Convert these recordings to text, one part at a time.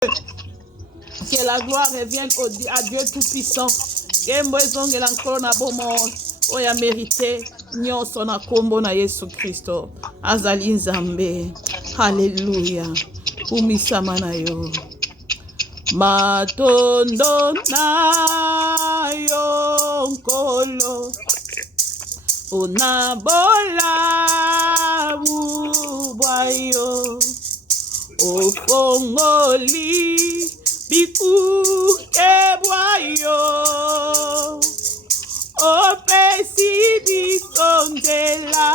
Que la gloire revienne à Dieu Tout-Puissant. Que mbwezonge la nkolo na bomo oya mérité nyonso na kombo na Yesu Kristo. Azali nzambe. Hallelujah. Kumisama na yo. Matondo na yo nkolo. Unabola bubwayo. Ofongoli biku ebwayo. Opesi bisongela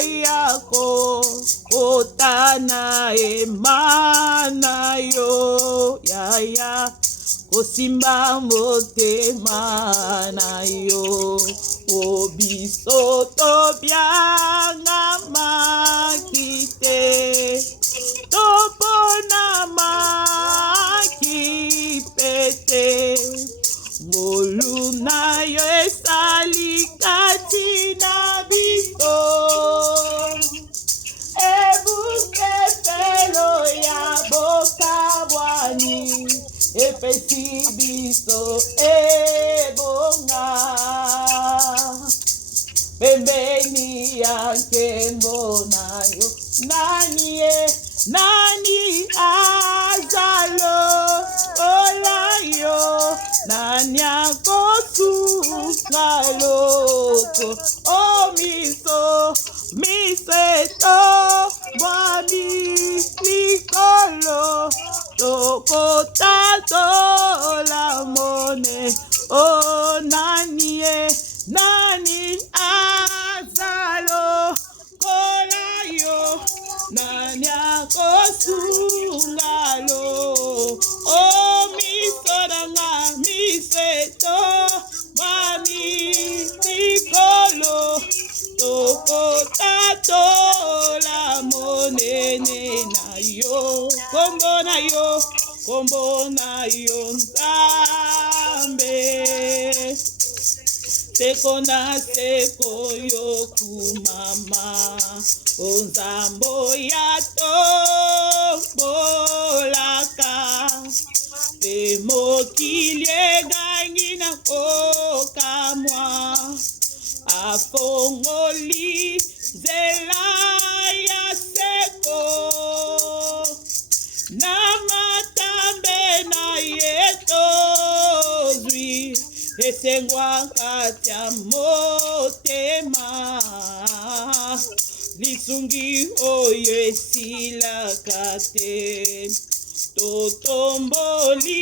yako. Kotana emana yo. Ya kosimba motema na yo. Obisoto byanga makite. Topona makipete. Moluna yo esali kati na biso. Ebuke pelo ya boka bwani. Epesi biso ebonga. Pembeni yake mbonayo. Nani azalo olayo. Nani akosukaloko. O miseto bwami likolo. Toko tato la mone. O nani azalo olayo. Nani akosungalo. O misodanga miseto mami nikolo. Toko tato la monene na yo. Kombo na yo nzambe. Seko na seko yo kumama. Onzambo ya tombolaka. Pe mokili gangi na kokamwa. Afongoli zela ya seko. Na matambe na yetozwi. Esengwa katia motema. Lisungi oyo esila kate. Totomboli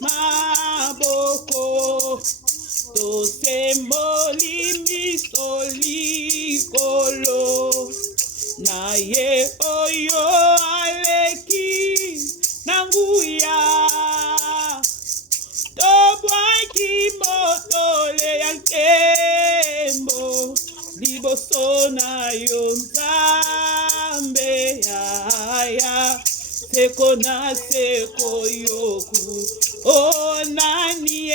maboko. Tosemboli misoli kolo. Na ye oyo aleki nanguya. Tobwaki motole yankembo. Liboso na yo nzambe ya. Seko na seko yoku. O nani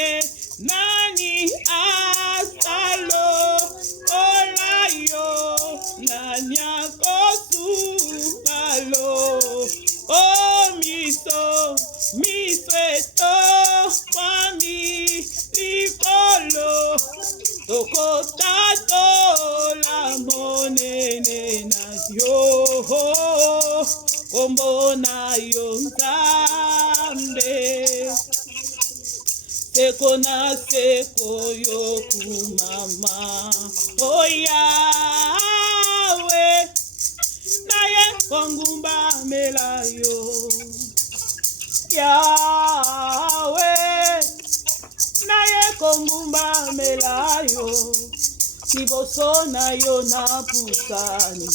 asalo olayo. Nani akosungalo. O miso eto kwami likolo. Toko tato la monene na yo. Kombo na yo nzambe. Seko na seko yo kumama. O Yahweh. Naye kongumba melayo. Yahweh. Naye kongumba melayo. Liboso na yo na pusani.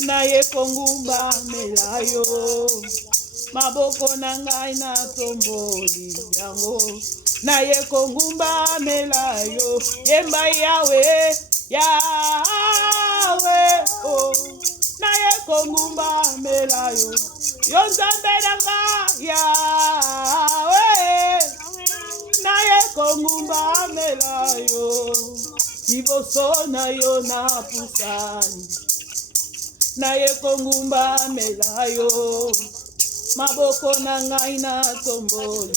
Naye kongumba melayo. Maboko na ngai na tomboli yango. Naye kongumba melayo. Yemba Yahweh. Yahweh. Oh. Naye kongumba melayo. Yo nzambe nanga Yahweh. Naye kongumba melayo. Liboso na yo na pusani. Naye kongumba melayo. maboko na ngai na tomboli,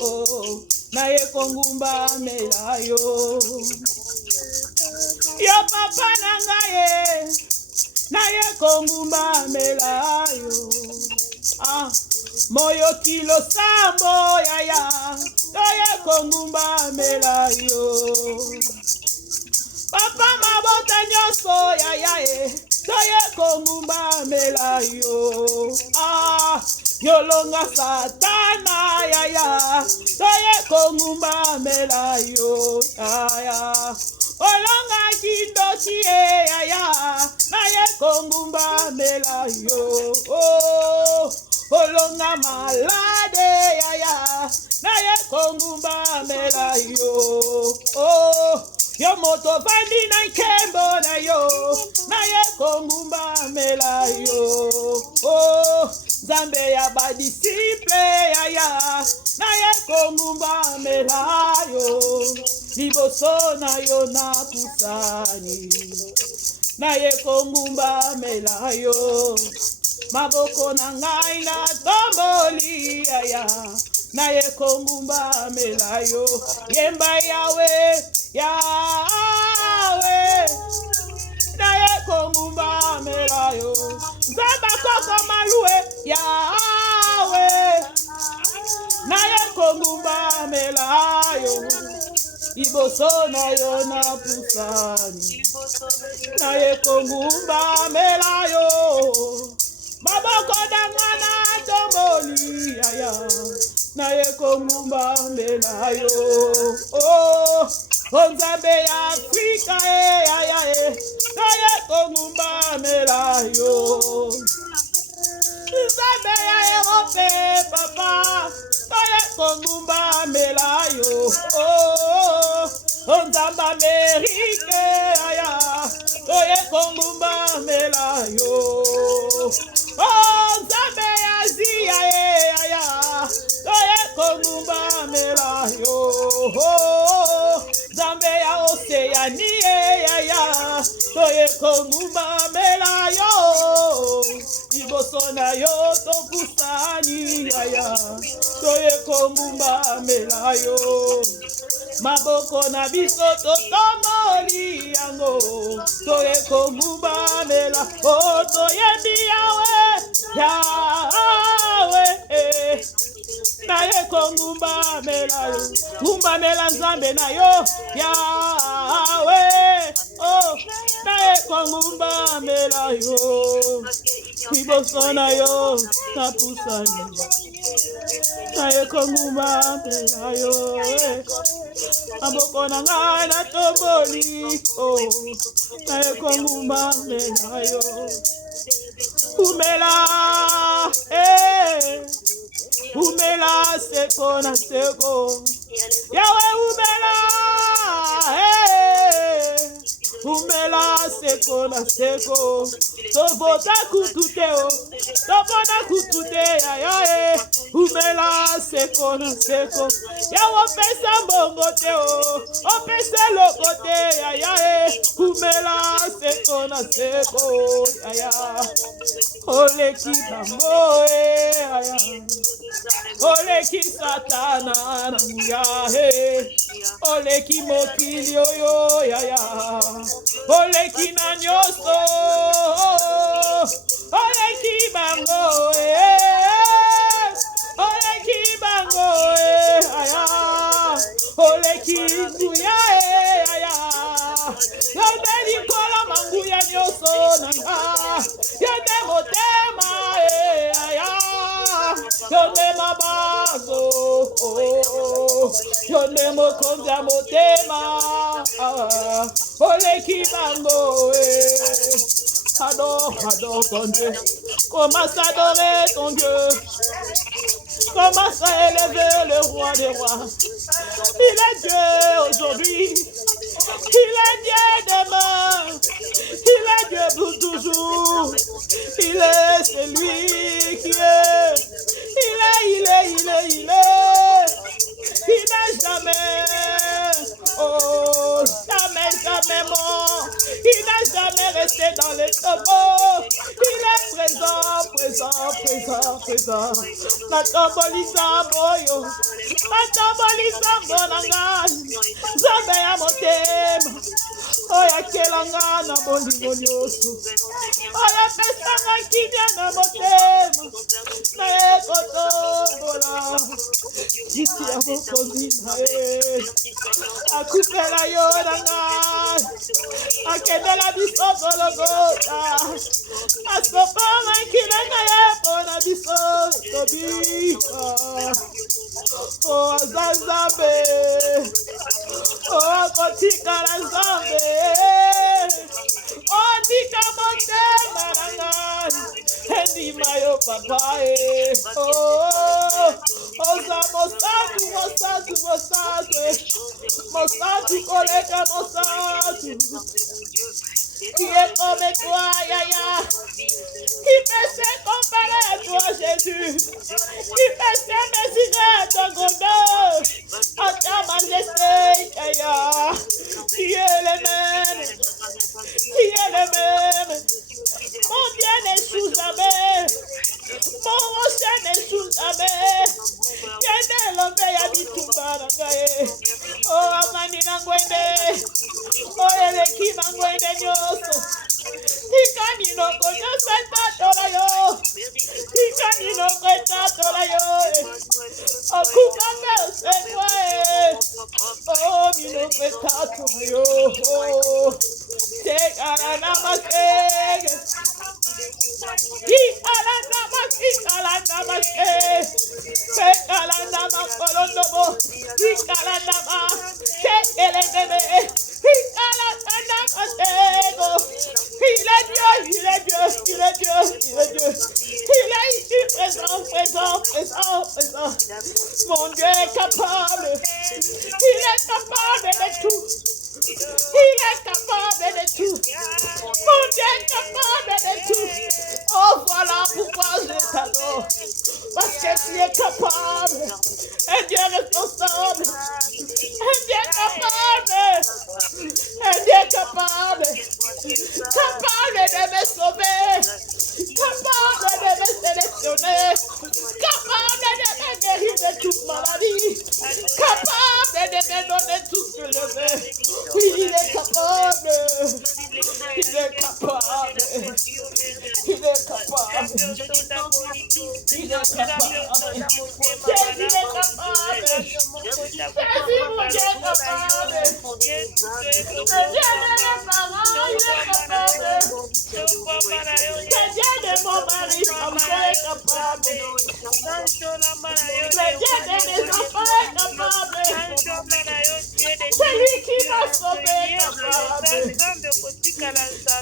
oh, na ye kongumba mela yo. Yo papa na ngai na ye kongumba mela yo. Ah, moyo kilo sambo yaya, to ye kongumba mela yo. Papa mabota nyonso yaya to ye kongumba mela yo. Ah, yolonga satana yaya, to ye kongumba mela yo yaya. Olonga kindoki yaya, na ye kongumba mela yo. Oh, olonga malade yaya, na ye kongumba mela yo. Oh, yo moto vandi na nkembo na yo, na ye kongumba mela yo. Oh, Zambe ya ba disciple yaya, na ye kongumba mela yo. Liboso na yo na kusani, na ye kongumba mela yo. Maboko na ngai na tomboli yaya, na ye kongumba mela yo. Yemba yawe, yawe, na ye kongumba mela yo. Zaba koko malue, yawe, na ye kongumba mela yo. Iboso na yo na pusani, na ye kongumba mela yo. Maboko dangana tomboli yaya, na ye kongumba mela yo. Oh, Nzambe ya Afrika yaya, na ye kongumba mela yo. Nzambe ya Europe papa, na ye kongumba mela yo. Oh, Nzambe Amerike yaya, na ye kongumba mela yo. Oh, Nzambe ya Asia yaya, na ye kongumba mela yo. Oh, Nzambe ya Oceania yaya, na ye kongumba mela yo. Iboso na yo tokusani yaya, na ye kongumba mela yo. Maboko na biso totomoli yango, to ye kongumba mela. Oh, to yembi yawe, yawe, na ye kongumba mela yo. Gumba mela Nzambe na yo, yawe. Oh, na ye kongumba mela yo. Iboso na yo tapusani, na ye kongumba mela yo. Maboko na ngai na tomboli, oh, na ye kongumba mela yo. Umela, umela seko na seko, yawe umela, umela seko na seko. Tobota kutute o, tobona kutute yaye, umela seko na seko. Yawe pesa mbongo te o, opesa lokote yaye, umela seko na seko yaya. Oleki bango yaya, oleki satana na muya oleki mokili oyo yaya, oleki na nyoso, oleki bango oleki bango yaya, oleki nguya yaya, yondeli kola manguya nyoso nanga, yonde motema yaya, yonde mabazo, yonde mokonza motema, oleki bango adore, adore ton Dieu, commence à adorer ton Dieu, commence à élever le roi des rois. Il est Dieu aujourd'hui, il est Dieu demain, il est Dieu pour toujours, il est celui qui est, il n'est jamais, oh, jamais mort, il n'a jamais resté dans les tombeaux, il est présent, présent. Natombolisa boyo. Natombolisa bonanga. Nzambe ya motema. Oya kelanga na bolingo nyonso. Oya pesanga kimia na motema. Na ekotombola. Kiti ya bokonzi na ye. Akupela yo na ngai. Akendela biso Golgotha. Asopanga kilanga ye pona biso tobika. Oh Nzambe. Oh kotikala Nzambe. Oh tika motema na ngai. Endima yo papa. Oh oza mosatu mosatu mosatu. Mosatu koleka mosatu. Qui est comme toi, Yaya, qui peut se comparer à toi, Jésus, qui peut se mesurer à ton grandeur, à ta majesté, Yaya, qui est le même, qui est le même. Mon bien n'échoue jamais, mon rocher n'échoue jamais. Yende l'homme ya bitumba nangaye, oh amani nangwende, oh eleki nangwende nyoso. Ikani no konya senta tola yo, ikani no kweta tola yo. Okuka me sekwe, oh mi no kweta tola yo. Oh, take arana masege. Ikalanda maske, Ikalanda makolondo, Ikalanda ma, Ikalanda masego. Il est Dieu, il est Dieu, il est Dieu, il est Dieu. Il est ici présent, présent, présent, présent. Mon Dieu est capable. Il est capable de tout. Il est capable de tout. Mon Dieu est capable de tout. Oh, voilà pourquoi je t'adore. Parce que tu es capable. Un Dieu responsable. Un Dieu capable. Un Dieu capable. Capable de me sauver. Capable de me sélectionner. Capable de me guérir de toute maladie. Capable de me donner tout ce que je veux. Oui, il est capable. Il est capable. Il est capable. Il est capable. Jésus est capable. Jésus, mon Dieu est capable. Le Dieu de mes parents, il est capable. Le Dieu de mon mari, Samson est capable. Le Dieu de mes enfants est capable. Celui qui m'a sauvé est capable.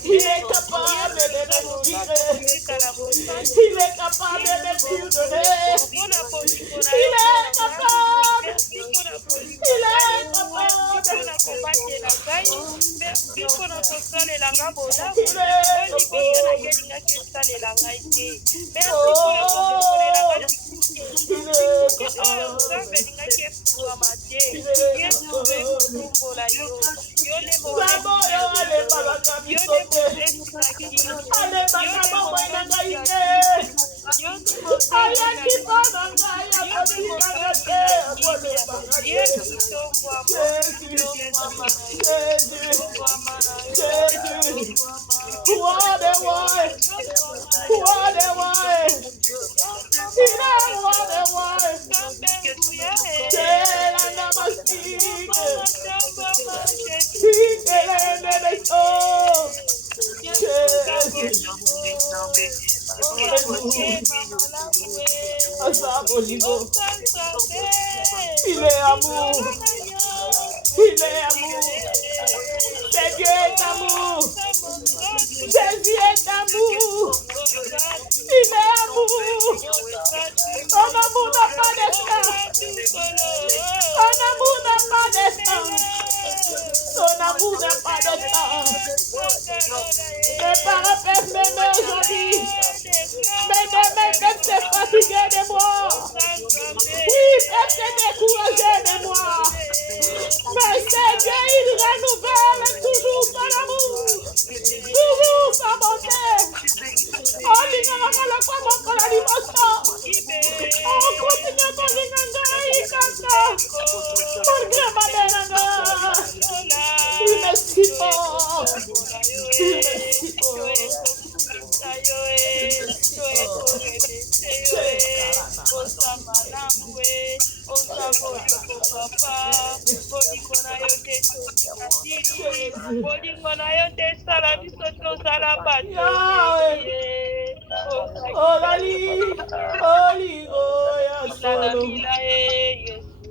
Il est capable de me nourrir. Il est capable de me pardonner. Il est capable. Il est Il est amour. Il est amour. C'est Dieu est amour. Jésus est amour. Il est amour. Son amour n'a pas d'estin. Son amour n'a pas d'estin. Son amour n'a pas d'estin. Mes parents peuvent m'aimer aujourd'hui. Mais demain peuvent se fatiguer de moi. Oui, peuvent se décourager de moi. Mais c'est Dieu, il renouvelle toujours son amour. Toujours sa bonté. Oh, il n'y a pas le quoi, mon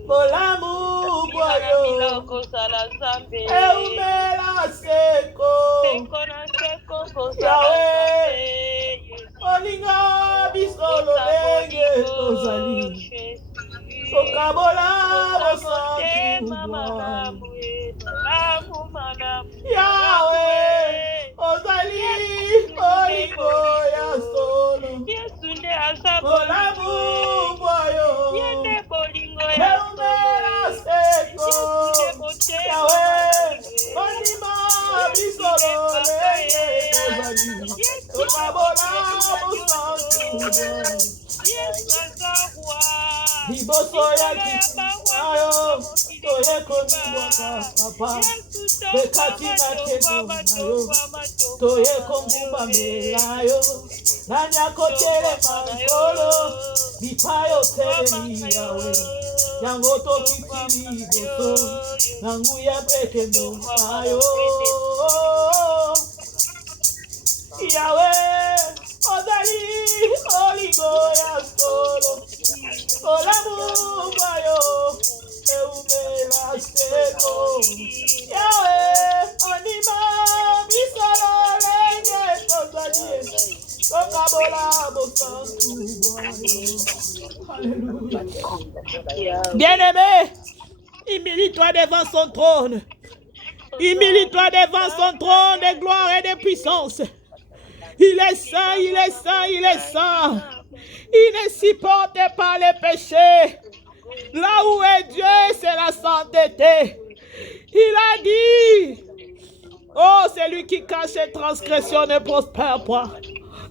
Bolamu boyo Eumela seko Yahweh Olinga bisolo lenge tozali Okabola bosantu Yahweh Ozali Olingo ya solo Bolamu boyo Eumela seko Yahweh Onima bisolo lenge tozali Okabola bosantu Iboso ya kitayo Toye konimwaka papa Bekati na keno nayo Toye kongumba melayo Nanya kotere mankolo Bipayo tere yawe Yango to kitiri goto Nangu ya peke mbayo Yahweh Ozali Oligo ya solo Olamu bayo Eumela seko Yahweh Onima Bisolo lenge Tozali Okabola bosantu Alléluia. Bien-aimé, humilie-toi devant son trône. Humilie-toi devant son trône de gloire et de puissance. Il est saint, il est saint, il est saint. Il ne supporte pas les péchés. Là où est Dieu, c'est la sainteté. Il a dit, oh, celui qui cache les transgressions ne prospère pas.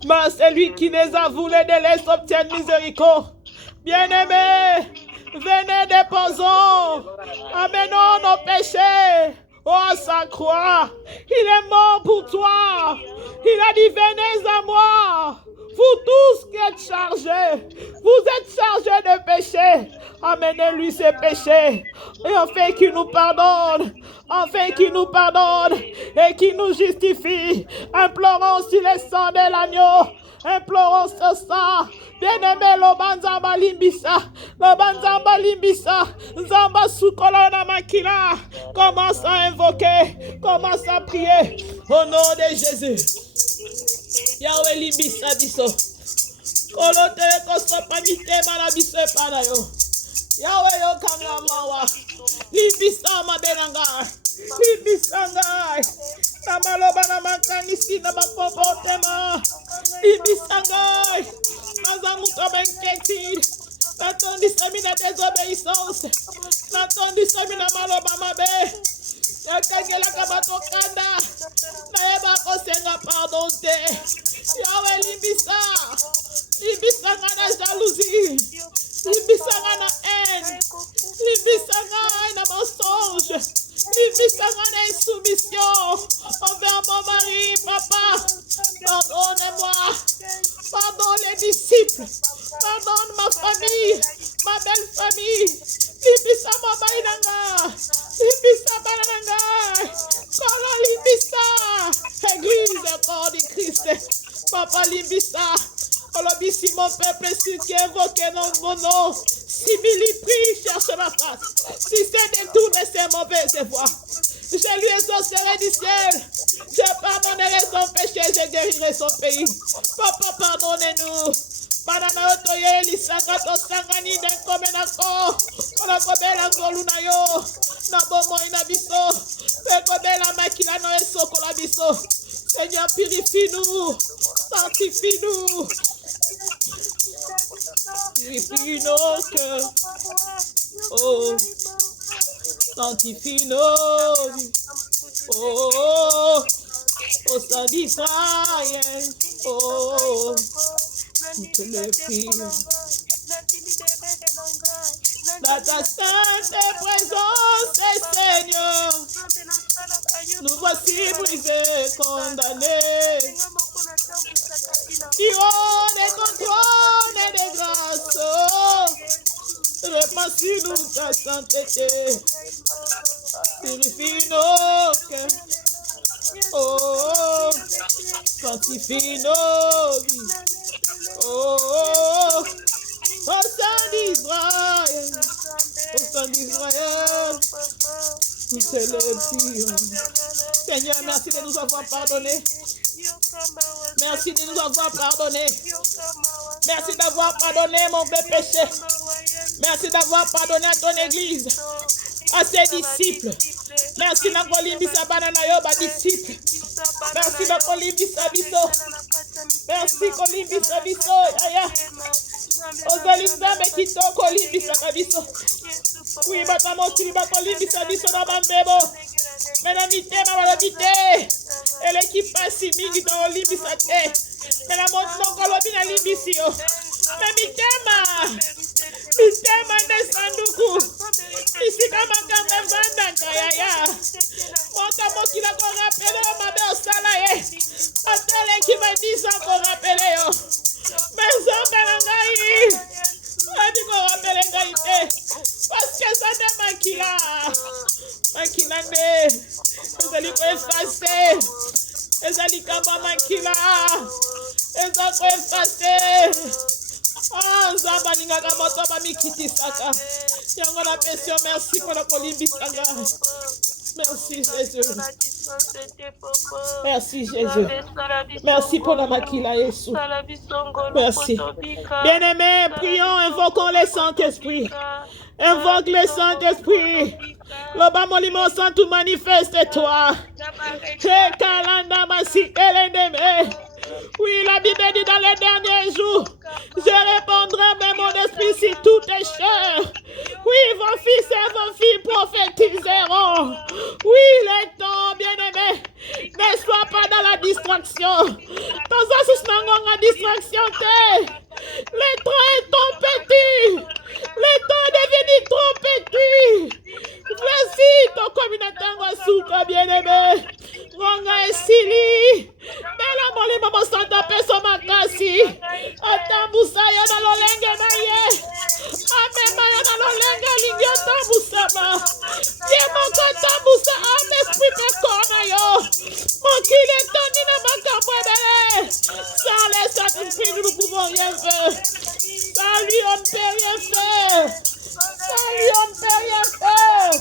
Mais celui qui les avoue les délais obtient miséricorde. Bien-aimés, venez déposons. Amenons nos péchés. Oh, à sa croix, il est mort pour toi. Il a dit, venez à moi. Vous tous qui êtes chargés, vous êtes chargés de péché. Amenez-lui ses péchés. Et enfin qu'il nous pardonne. Enfin qu'il nous pardonne et qu'il nous justifie. Implorons sur le sang de l'agneau. Implorons ce sang. Bien-aimé, Lobanzamba Limbisa. Lobanzamba Limbisa. Zamba Sukolona Makila. Commence à invoquer. Commence à prier. Au nom de Jésus. Yahweh Limbisa biso. Kolote kosopa mitema na biso epana yo. Yahweh yo kanga mawa. Limbisa mabenanga. Limbisa ngai. Na maloba na makanisi na bakomportema. Limbisa ngai. Naza muto benketi. Natondisami na désobéissance. Natondisami na maloba mabe. Nakangelaka batokanda. Nayeba kosenga pardon te. Yahweh limbisa. Limbisa nga na jalousie. Limbisa nga na haine. Limbisa nga na mensonge. Limbisa nga na insoumission envers mon mari, papa. Pardonne-moi. Pardonne les disciples. Pardonne ma famille, ma belle famille. Limbisa mobali nanga. Limbisa bana nanga. Kolo limbisa. Église corps du Christ. Papa limbisa. Olobisi mon peuple, si tu invoques mon nom, si Billy prie, cherche ma face. Si c'est détourné ses mauvaises voies, je lui exaucerai du ciel. Je pardonnerai son péché, je guérirai son pays. Papa, pardonnez-nous. Banana otoye lisanga tosangani denkome nako. Olakobela ngolu na yo. Na bomoi na biso. Pekobela makila no esokola biso. Seigneur, purifie-nous. Sanctifie-nous. Purifie nos cœurs. Oh, sanctifie nos vies. Oh, au sein d'Israël. Oh, nous te le prions. Dans ta sainte présence, Seigneur, nous voici brisés, condamnés. Qui ont des contrôles et des grâces, répands sur nous ta sainteté. Purifie nos cœurs. Oh, sanctifie nos vies. Oh, au sein d'Israël, nous te le prions. Seigneur, merci de nous avoir pardonné. Merci de nous avoir pardonné. Merci d'avoir pardonné mon péché. Merci d'avoir pardonné à ton église, à ses disciples. Merci d'avoir limbi sa banana yo ba disciple. Merci d'avoir limbi sa biso. Merci qu'on limbi sa biso. Aya. Ozalinzambe kitoko limbi sa biso. Oui, batamoti bakolimbi sa biso na bambebo. Mena mitema balobite. Elle qui passe mingi dans limbi sa te. Mena monto kolobi na limbi si yo. Mais mitema nesanduku. Ici kama kama vanda kayaya. Monta mokila ko rappele o mabe osala ye. Atele qui m'a dit ça ko rappele yo. Mais zonga na ngai. Adi ko rappele ngai te. Parce que ça ne makila. Makila ne. Ezali ko effacer. Ezali kama makila. Ezali ko effacer. Ah, Zamba ningaga moto ba mikiti saka. Yango na pesio merci pour la colimbi sanga. Merci Jésus. Merci Jésus. Merci pour la makila Jésus. Merci. Bien-aimés, prions, invoquons le Saint-Esprit. Invoque le Saint-Esprit. Loba molimo santu manifeste-toi. Che kalanda masi elendeme. Oui, la Bible dit dans les derniers jours, je répandrai même mon esprit si tout est cher. Oui, vos fils et vos filles prophétiseront. Oui, les temps, bien-aimés, ne sois pas dans la distraction. Dans un sous-nangon en distraction, le temps est trop petit. Le temps devient trop petit. Voici ton communautaire Wasuka, bien-aimé. Ronga et Sili. Bela moli mama santa peso makasi. Atambusa ya na lolenge na ye. Amema ya na lolenge lingyo tambusama. Ye moko tambusa ame esprit me kona yo. Mokile toni na makambo ebele. Sans les sacrifices nous ne pouvons rien faire. Sans lui on ne peut rien faire. Sans lui on ne peut rien faire.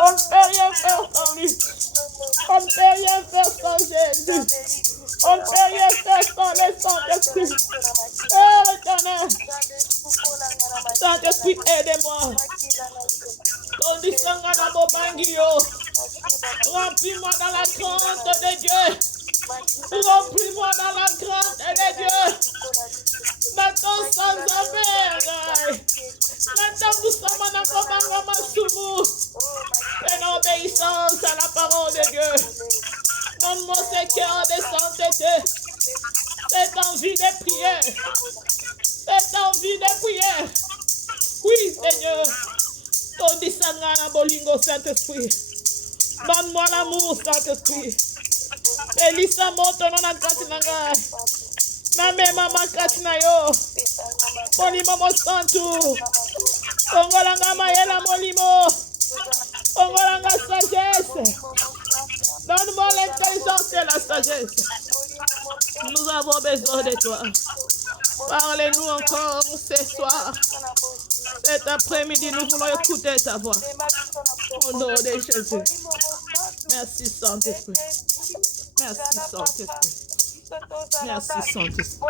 On ne peut rien faire sans lui. On ne peut rien faire sans Jésus. On ne peut rien faire sans le Saint-Esprit. Père éternel, Saint-Esprit, aidez-moi. Remplis-moi dans la crainte de Dieu. Remplis-moi dans la crainte de Dieu. Maintenant sans envers. Maintenant nous sommes en obéissance à la parole de Dieu. Donne-moi ce cœur de sainteté. Cette envie de prière. Cette envie de prière. Oui, Seigneur. Ton disangana bolingo Saint-Esprit. Donne-moi l'amour, Saint-Esprit. Elisa moto nona katinanga. Na mema makati na yo. Molimo mo santu. Ongolanga mayela molimo. Ongolanga sagesse. Donne-moi l'intelligence et la sagesse. Nous avons besoin de toi. Parlez-nous encore ce soir. Cet après-midi, nous voulons écouter ta voix. Au nom de Jésus. Merci Saint-Esprit. Merci Saint-Esprit. Merci Saint-Esprit. Merci Saint-Esprit.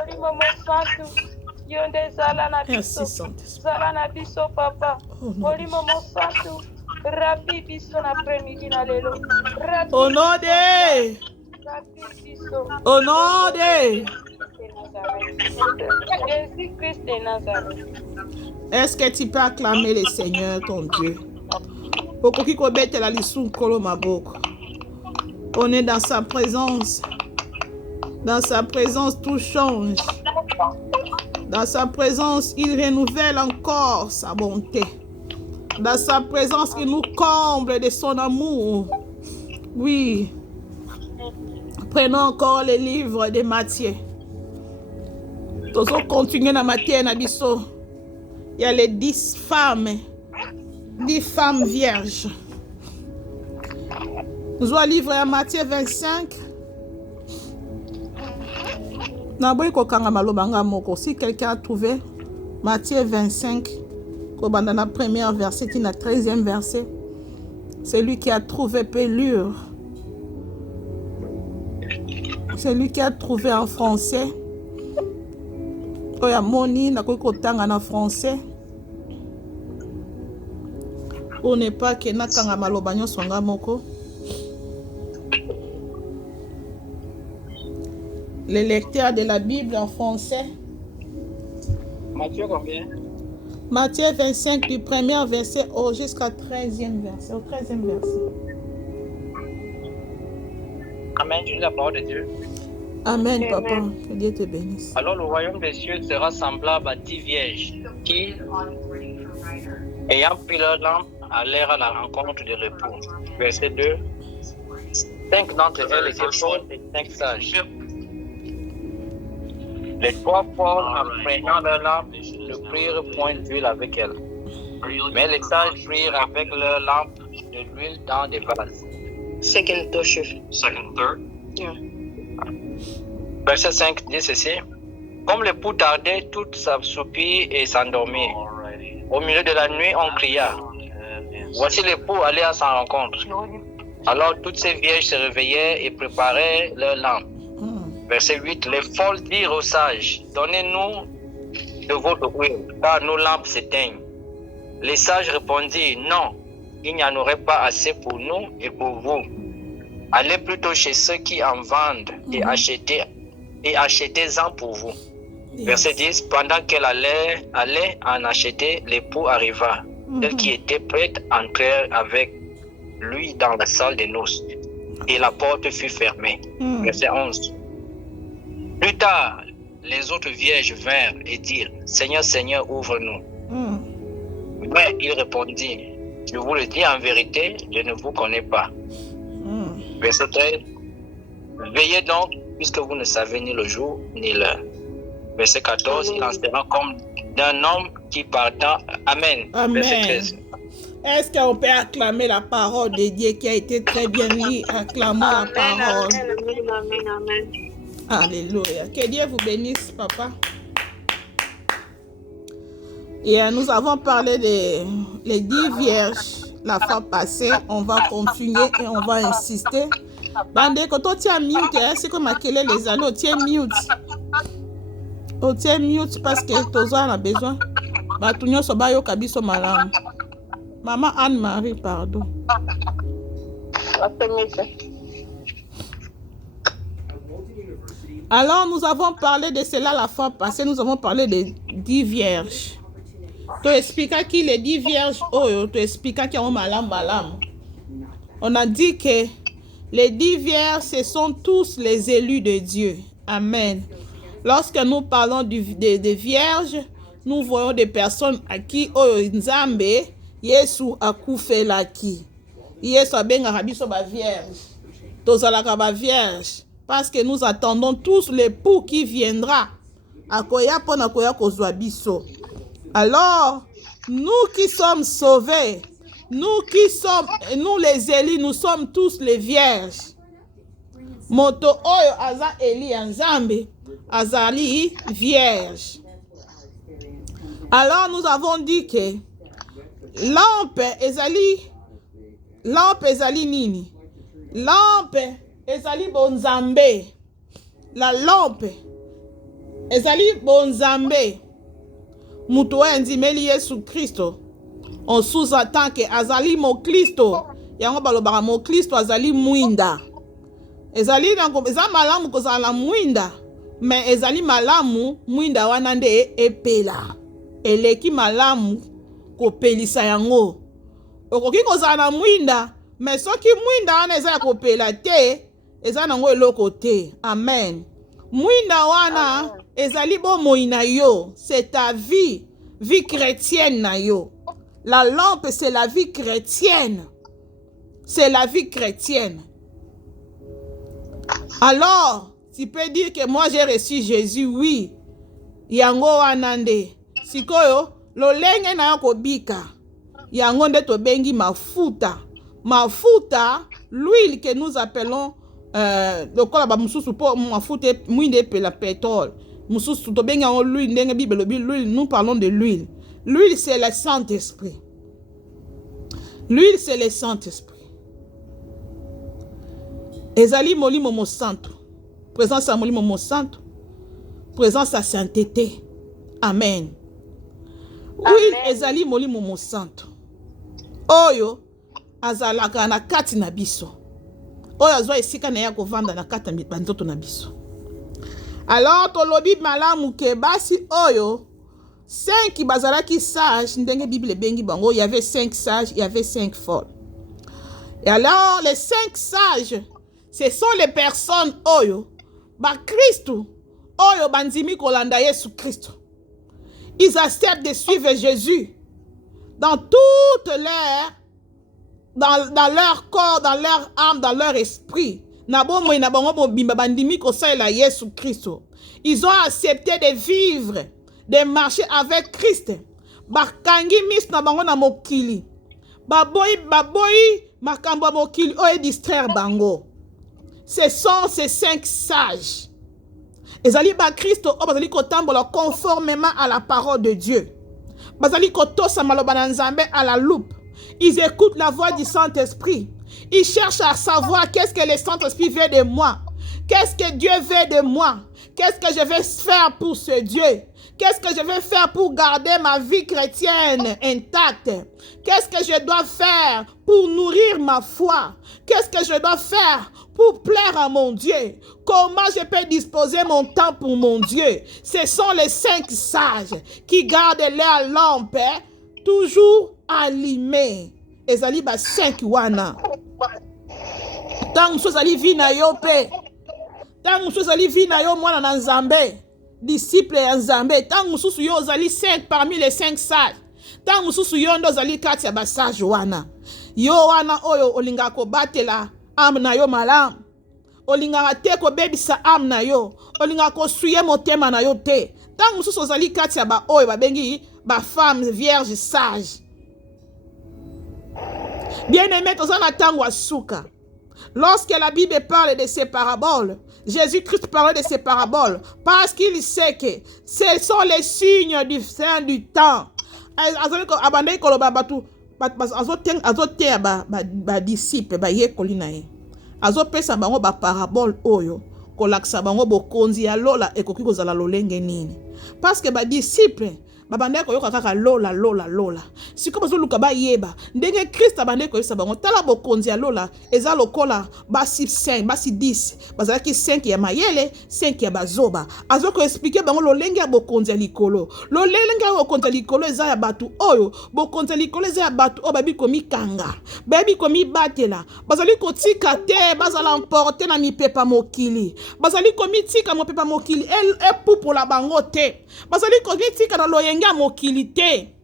Au nom de Jésus-Christ de Nazareth. Est-ce que tu peux acclamer le Seigneur ton Dieu? On est dans sa présence. Dans sa présence, tout change. Dans sa présence, il renouvelle encore sa bonté. Dans sa présence, il nous comble de son amour. Oui. Prenons encore les livres de Matthieu. Nous allons continuer dans Matthieu Nabiso. Il y a les 10 femmes vierges. Nous allons livrer à Matthieu 25. Si quelqu'un a trouvé Matthieu 25, dans la première verset, qui est la 13e verset, celui qui a trouvé peut lire. Celui qui a trouvé en français, oya moni na kotanga na français. On n'est pas que na kanga maloba nyonso nga moko. Les lecteurs de la Bible en français. Matthieu combien? Matthieu 25 du premier verset jusqu'à 13e verset. Au 13e verset. Amen, je lis la parole de Dieu. Amen, papa. Que Dieu te bénisse. Alors le royaume des cieux sera semblable à 10 vierges qui, ayant pris leur lampe, allèrent à la rencontre de l'époux. Verset 2. 5 d'entre elles étaient folles et 5 sages. Les 3 folles, en prenant leur lampe, ne prirent point d'huile avec elles. Mais les sages prirent avec leur lampe de l'huile dans des vases. Second third. Yeah. Verset 5 dit ceci. Comme l'époux tardait, toutes s'assoupirent et s'endormirent. Au milieu de la nuit, on cria. Voici l'époux aller à sa rencontre. Alors toutes ces vierges se réveillaient et préparaient leurs lampes. Verset 8. Les folles dirent aux sages, donnez-nous de votre huile, car nos lampes s'éteignent. Les sages répondirent, non, il n'y en aurait pas assez pour nous et pour vous. Allez plutôt chez ceux qui en vendent et achetez-en pour vous. Yes. Verset 10. Pendant qu'elle allait en acheter, l'époux arriva. Celle qui était prête entrèrent avec lui dans la salle des noces. Et la porte fut fermée. Verset 11. Plus tard, les autres vierges vinrent et dirent, Seigneur, Seigneur, ouvre-nous. Mais il répondit, je vous le dis en vérité, je ne vous connais pas. Verset 13. Veillez donc, puisque vous ne savez ni le jour ni l'heure. Verset 14. Il en sera comme d'un homme qui partant. Amen. Amen. Verset 13. Est-ce qu'on peut acclamer la parole de Dieu qui a été très bien lue? Acclamons la parole. Amen. Alléluia. Que Dieu vous bénisse, papa. Et nous avons parlé des 10 vierges la fois passée. On va continuer et on va insister. Bande, quand on tient mute, c'est comme à les anneaux, tient mute. On tient mute parce que tous on a besoin. Batunyo sobayo kabiso malam. Maman Anne-Marie, pardon. Alors, nous avons parlé de cela la fois passée. Nous avons parlé des 10 vierges. Tu expliques qui les 10 vierges, tu expliques qui ont malam. On a dit que les 10 vierges, ce sont tous les élus de Dieu. Amen. Lorsque nous parlons des vierges, nous voyons des personnes à qui Nzambe, Yesu a koufé la qui. Yesu a ben arabiso ba vierge. Tozalaka ba vierge. Parce que nous attendons tous l'époux qui viendra. Akoya pona koya kozwa biso. Alors, nous qui sommes sauvés, nous les élus, nous sommes tous les vierges. Moto oyo aza eli Nzambe, azali vierge. Alors, nous avons dit que lampe ezali nini? Lampe ezali bonzambe. La lampe ezali bonzambe. Mutu endimeli Yesu Kristo. On sous-entend que azali mo Kristo. Yango balobaka mo Kristo azali mwinda. Ezali nango eza malamu kozala mwinda. Mais ezali malamu mwinda wana nde epela. Eleki malamu kopelisa yango. Okoki kozala na mwinda, mais soki mwinda wana eza ya kopela te, eza nango eloko te. Amen. Mwina wana ezali bomoi na yo, c'est ta vie chrétienne na yo. La lampe c'est la vie chrétienne. C'est la vie chrétienne. Alors, tu peux dire que moi j'ai reçu Jésus, oui. Yango wanande. Sikoyo, lolenge na yako bika. Yango nde to bengi mafuta. Mafuta, l'huile que nous appelons le kola ba mususu po mafuta mwinde pe la pétrole. Mususu to bengi en l'huile ndenge Bible l'huile, nous parlons de l'huile. L'huile c'est le Saint-Esprit. L'huile c'est le Saint-Esprit. Ezali molimo mo santo. Présence à molimo mo santo. Présence à sainteté. Amen. L'huile ezali molimo mo santo. Oyo azalaka na kati na biso. Oyo azwa esika na ya kovanda na kati na banzoto na biso. Alors tolobi malamu ke basi oyo 5 bazalaki sage ndenge Bible bengi bango, il y avait 5 sages, il y avait 5 folles. Et alors les 5 sages, ce sont les personnes oyo ba Christo oyo bandimi kolanda Yesu Christo. Ils acceptent de suivre Jésus dans toute leur dans leur corps, dans leur âme, dans leur esprit. Ils ont accepté de vivre, de marcher avec Christ. Bakangi mis na bango na mokili. Baboyi makambo mokili oye distraire bango. Ce sont ces 5 sages. Ezali ba Christo o bazali kotambola conformément à la parole de Dieu. Bazali kotosa maloba na Nzambe à la loupe. Ils écoutent la voix du Saint-Esprit. Ils cherchent à savoir qu'est-ce que le Saint-Esprit veut de moi. Qu'est-ce que Dieu veut de moi? Qu'est-ce que je vais faire pour ce Dieu? Qu'est-ce que je vais faire pour garder ma vie chrétienne intacte? Qu'est-ce que je dois faire pour nourrir ma foi? Qu'est-ce que je dois faire pour plaire à mon Dieu? Comment je peux disposer mon temps pour mon Dieu? Ce sont les 5 sages qui gardent leur lampe toujours allumée. Ezali ba 5 wana. Tant que ezali vi na yo pe. Tant que ezali vi na yo mwana na Nzambe. Disciple ya Nzambe. Tant que yo ezali 5 parmi les 5 sages. Tant que yo ndo ezali kati ya ba sage wana. Yo wana oyo olinga ko batela am na yo malamu. Olinga te ko bebisa am na yo. Olinga ko suye motema na yo te. Tant que ezali kati ya ba oyo ba bengi ba femme vierge sage. Bien-aimé, lorsque la Bible parle de ces paraboles, Jésus-Christ parlait de ces paraboles parce qu'il sait que ce sont les signes du fin du temps. Disciple azopesa bango ba parabole oyo kolakisa bango bokonzi ya lola ekoki kozala lolenge nini parce que ba disciple babande koyoka kaka lola. Siko bazoluka ba yeba ndenge Christ abande koyesa bango tala bokonzi ya lola eza lokola basi 5 basi 10 bazalaki 5 ya mayele 5 ya bazoba azoko expliquer bango lolenge ya bokonzi ya likolo. Lolenge ya bokonzi ya likolo eza ya batu oyo bokonzi ya likolo eza ya batu oyo babi komi kanga babi komi batela bazali kotika te bazala emporter na mipepa mokili bazali komi tika mopepa mokili e pupola bango te bazali komi tika na loyenge ya mokili te.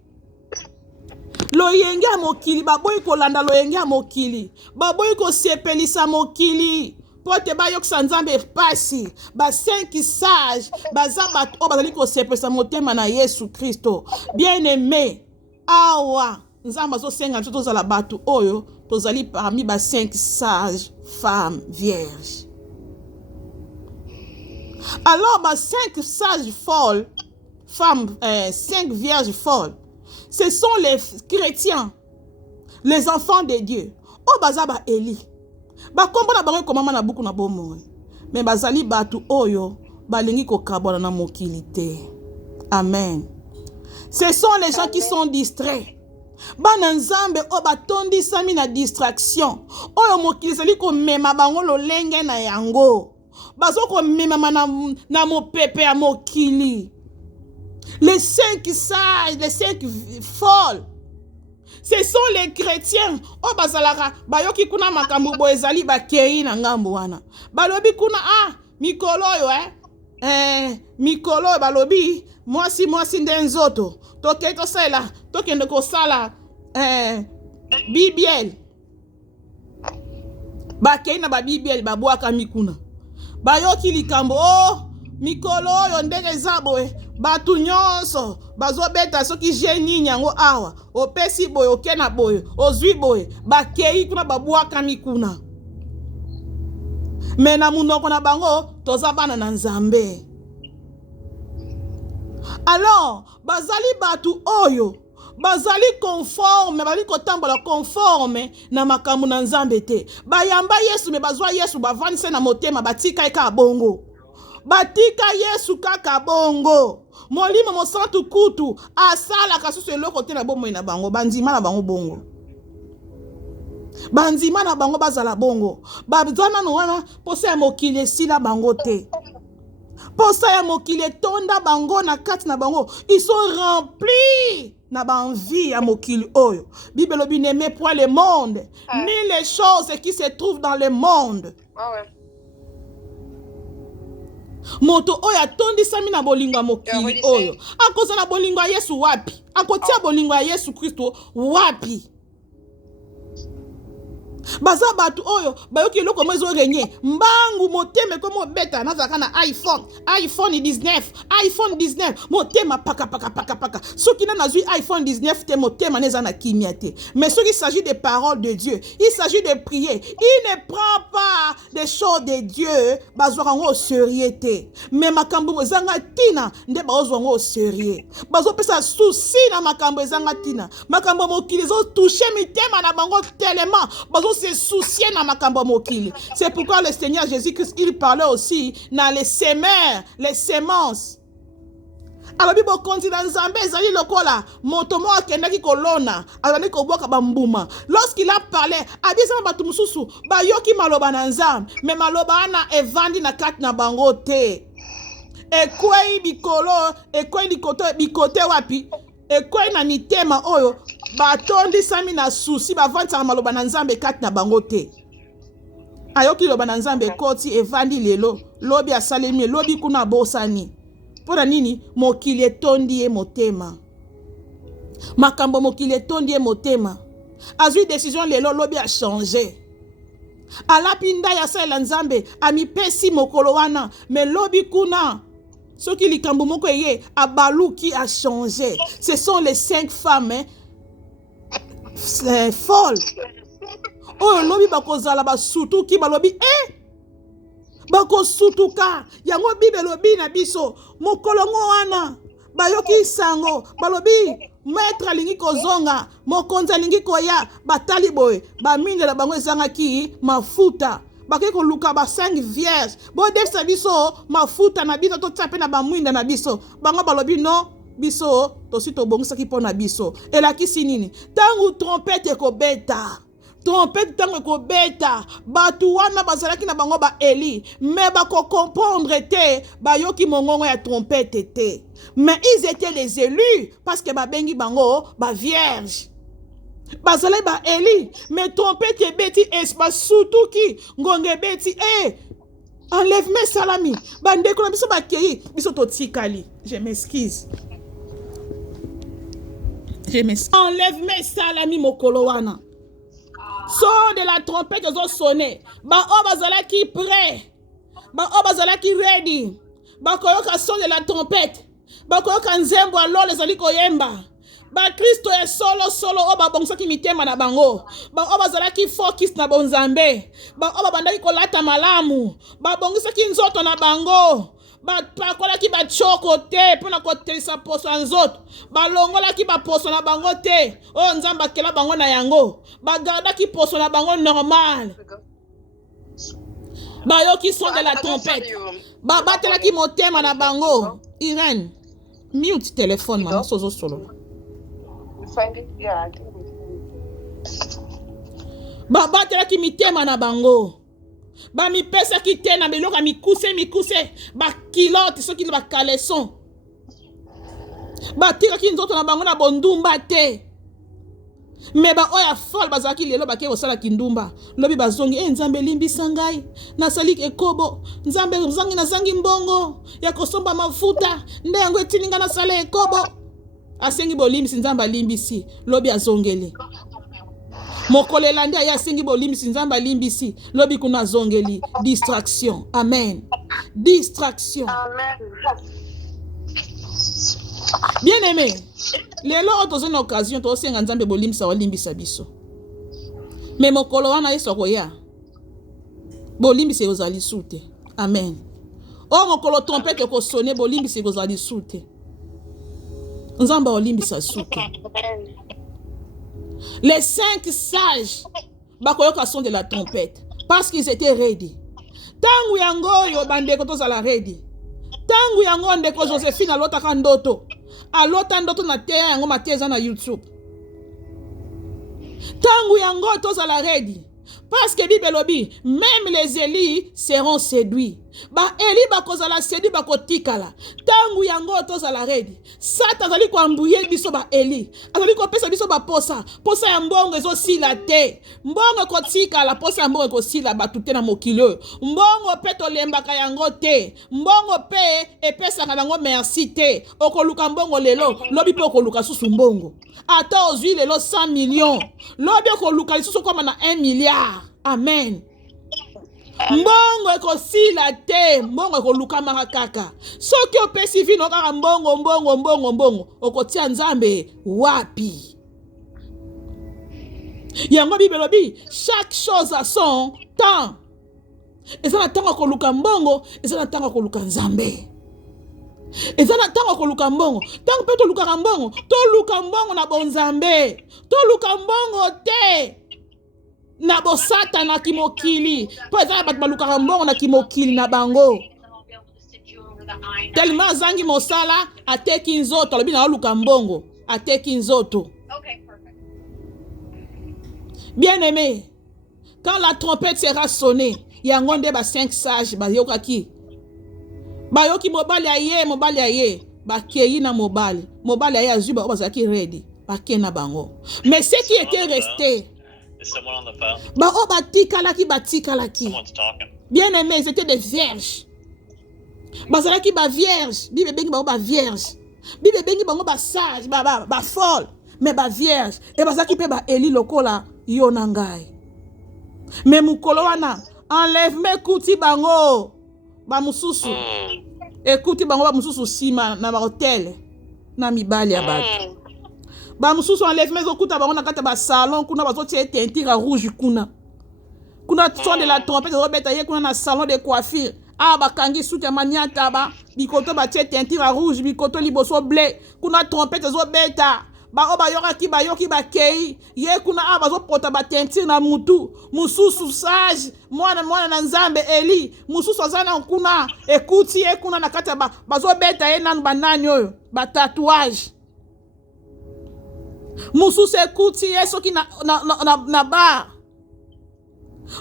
Loyenge ya mokili baboyi kolanda loyenge ya mokili baboyi kosepelisa mokili pote bayokisa Nzambe pasi ba 5 sages baza bato oyo bazali kosepelisa motema na Yesu Kristo. Bien-aimé, awa Nzambe azosenga biso tozala bato oyo tozali parmi ba 5 sages femmes vierges. Alors ba 5 sages folles femmes, 5 vierges folles, ce sont les chrétiens, les enfants de Dieu. O bazaba Eli. Ba kombo na bango komama na buku na bomoi. Mais bazali batu oyo balingi ko kabona na mokili te. Amen. Ce sont les gens qui sont distraits. Bana Nzambe o batondi sami na distraction. Oyo mokili zali ko mema bango lolenge na yango. Bazoko mema na mopepe ya mokili. Les 5 sages, les 5 folles, ce sont les chrétiens. Oh bazalara, bayoki kuna makambo boezali bakei na ngambo wana. Balobi kuna mikolo yo mikolo balobi mwasi nde nzoto tokei tosala tokende kosala bibiel bakei na babibiel babwaka mikuna bayoki likambo mikolo oyo ndenge eza boye batu nyonso bazobeta soki je nini yango awa opesi boye oke na boye ozwi boye bakei kuna babwaka mikuna me na munoko na bango toza bana na Nzambe. Alors bazali batu oyo bazali conforme bali kotambola conforme na makambo na Nzambe te bayamba Yesu me bazwa Yesu bavandise na motema batika eka bongo batika Yesu kaka bongo molimo mosantu kutu asala kasusu eloko te na bomoi na bango bandima na bango bongo bandima na bango bazala bongo bazana no wana posa ya mokili esila bango te posa ya mokili tonda bango na kati na bango ils sont remplis na banvi ya mokili oyo Bible lobi n'aimez point le monde ni les choses qui se trouvent dans le monde. Moto oyo atondisami na bolingo ya mokili oyo akoza na bolingo ya Yesu wapi akotia bolingo ya Yesu Kristo wapi baza batu oyo bayoki eloko mwezo renye mbangu moteme komo beta nazaka na iPhone 19 motema paka soki na nazui iPhone 19 te motema neza na kimia te mais soki il s'agit des paroles de Dieu il s'agit de prier il ne prend pas des choses de Dieu bazwaka ngo sérieux te mais makambo ezanga tina nde bazwa ngo sérieux bazopesa souci na makambo ezanga tina makambo mokili zo toucher mitema na bango tellement se soucier na makambo mokili. C'est pourquoi le Seigneur Jésus-Christ il parlait aussi dans les semeurs, les semences. Alors bibo konti na Nzambe ezali lokola moto mo akendaki kolona azali koboka bambuma. Lorsqu'il a parlé abisa batu mususu bayoki maloba na Nzambe mais maloba ana evandi na kati na bango te. Ekwei bikolo ekwei likoto bikote wapi ekwei na mitema oyo batondi sami na susi bavantaka maloba na Nzambe kati na bango te ayoki loba na Nzambe koti evandi lelo lobi asalemi lobi kuna bosani pona nini mokili etondi ye motema makambo mokili etondi ye motema azui décision lelo lobi a changer alapinda ya sala Nzambe amipesi mokolo wana mais lobi kuna soki likambo moko eye abaluki a changer. Ce sont les 5 femmes folles oyo lobi bakozala basutuki balobi bakosutuka yango Bible lobi na biso mokolongo wana bayoki sango balobi maître alingi kozonga mokonzi alingi koya batali boye baminde na bango ezangaki mafuta bake koluka ba 5 vierges bo defsa biso mafuta na biso to tsape na bamwinda na biso bango balobi no biso tosi tobongisaki mpo na biso elakisi nini tangu trompete ekobeta trompete tango ekobeta batu wana bazalaki na bango ba Eli mais bakokomprendre te bayoki mongongo ya trompete te mais ils étaient les élus parce que babengi bango ba vierge bazalaki ba Eli mais trompete ebeti basutuki ngongo ebeti enlèvement salami bandeko na biso bakei biso totikali je m'excuse enlèvement salami mokolo wana son de la trompette zo sonné ba o bazalaki prêt ba o bazalaki ready ba koyoka son de la trompette ba koyoka nzembo alo ezali koyemba ba Kristo ya solo o ba bongusaki mitema na bango ba o bazalaki focus na bonzambe ba o babandaki kolata malamu ba bongusaki nzoto na bango bapakolaki bachoko te mpona kotelisa poso ya nzoto balongolaki baposo na bango te oyo Nzambe akela bango na yango bagardaki poso na bango normal bayoki son de la trompette babatelaki motema na bango. Irene mute téléphone mama sozo solo babatelaki mitema na bango bamipesaki te na biloko mikuse bakilote soki na bakaleson batikaki nzoto na bango na bondumba te Mais ba oya fol bazaki lelo bake osala kindumba lobi bazongi nzambe limbisa ngai nasali ekobo nzambe zangi na zangi mbongo ya kosomba mafuta nde yango etilinga nasala ekobo asengi bolimbisi nzambe limbisi lobi azongeli mokolo elandi aya asengi bolimbisi nzambe limbisi lobi kuna azongeli distraction. Amen. Distraction. Amen. Bien aimé, lelo otozo na occasion to senga nzambe bolimbisa walimbisa biso. Mais mokolo wana yeso koya. Bolimbisa ozali sute. Amen. O mokolo trompette ko sonner bolimbisa ozali sute. Nzamba olimbisa sute. Les 5 sages bakoyoka son de la trompette parce qu'ils étaient ready. Tangu yango yo bandeko tozala ready. Tangu yango ndeko Joséphine alotaka ndoto. Alota ndoto na teya yango mateza na YouTube. Tangu yango tozala ready. Parce que Bible lobi, même les Élis seront séduits. Ba Eli bakozala séduit bakotikala. Tangu yango tozala ready. Satan azali ko ambuye biso ba Eli. Azali ko pesa biso ba posa. Posa ya mbongo ezo sila te. Mbongo kotikala posa ya mbongo kosila batute na mokilo. Mbongo pe tolembaka yango te. Mbongo pe epesaka nango merci te. Okoluka mbongo lelo, lobi pe okoluka susu mbongo. Ata ozwi lelo 100 millions. Lobi okoluka lisusu koma na 1 milliard. Amen. Mbongo ekosila te, mbongo ekoluka maka kaka. Soki opesi vino kaka mbongo okotia nzambe wapi? Yango Bible lobi, chaque chose a son temps. Eza na tango koluka mbongo, eza na tango koluka nzambe. Eza na tango koluka mbongo, tango pe toluka mbongo, toluka mbongo na bonzambe. Toluka mbongo te na bosata na kimokili. Po eza bat baluka mbongo na kimokili na bango. Tellement zangi mosala ateki nzoto, lobi na luka mbongo, ateki nzoto. Bien aimé, quand la trompette sera sonnée, yango nde ba 5 sages ba yokaki. Ba yoki mobali aye, ba keyi na mobali. Mobali aye azui ba bazaki ready, ba kena bango. Mais ce qui était resté, ba o batikalaki. Bien aimé, c'était des vierges. Bazalaki ba vierge, Bible bengi ba vierge. Bible bengi bango ba sage, ba folle, mais ba vierge. Et bazaki pe ba Eli lokola yo nangai. Mais mukolo wana enlève me kuti bango ba mususu. Ekuti bango ba mususu sima na ba hotel na mibali ya bato. Ba mususu enlève me zokuta bango na kata ba salon kuna bazotie teinture rouge kuna. Kuna son de la trompette robeta ye kuna na salon de coiffure. Ah bakangi suka maniata ba bikoto ba tie teinture rouge bikoto liboso bleu kuna trompette zo beta ba oba yoki ba kei ye kuna aba zo pota ba teinture na mutu mususu sage mwana na nzambe Eli mususu azana kuna ekuti ye kuna na kata ba zo beta ye nanu banani oyo ba tatouage mususu ekuti ye soki na bar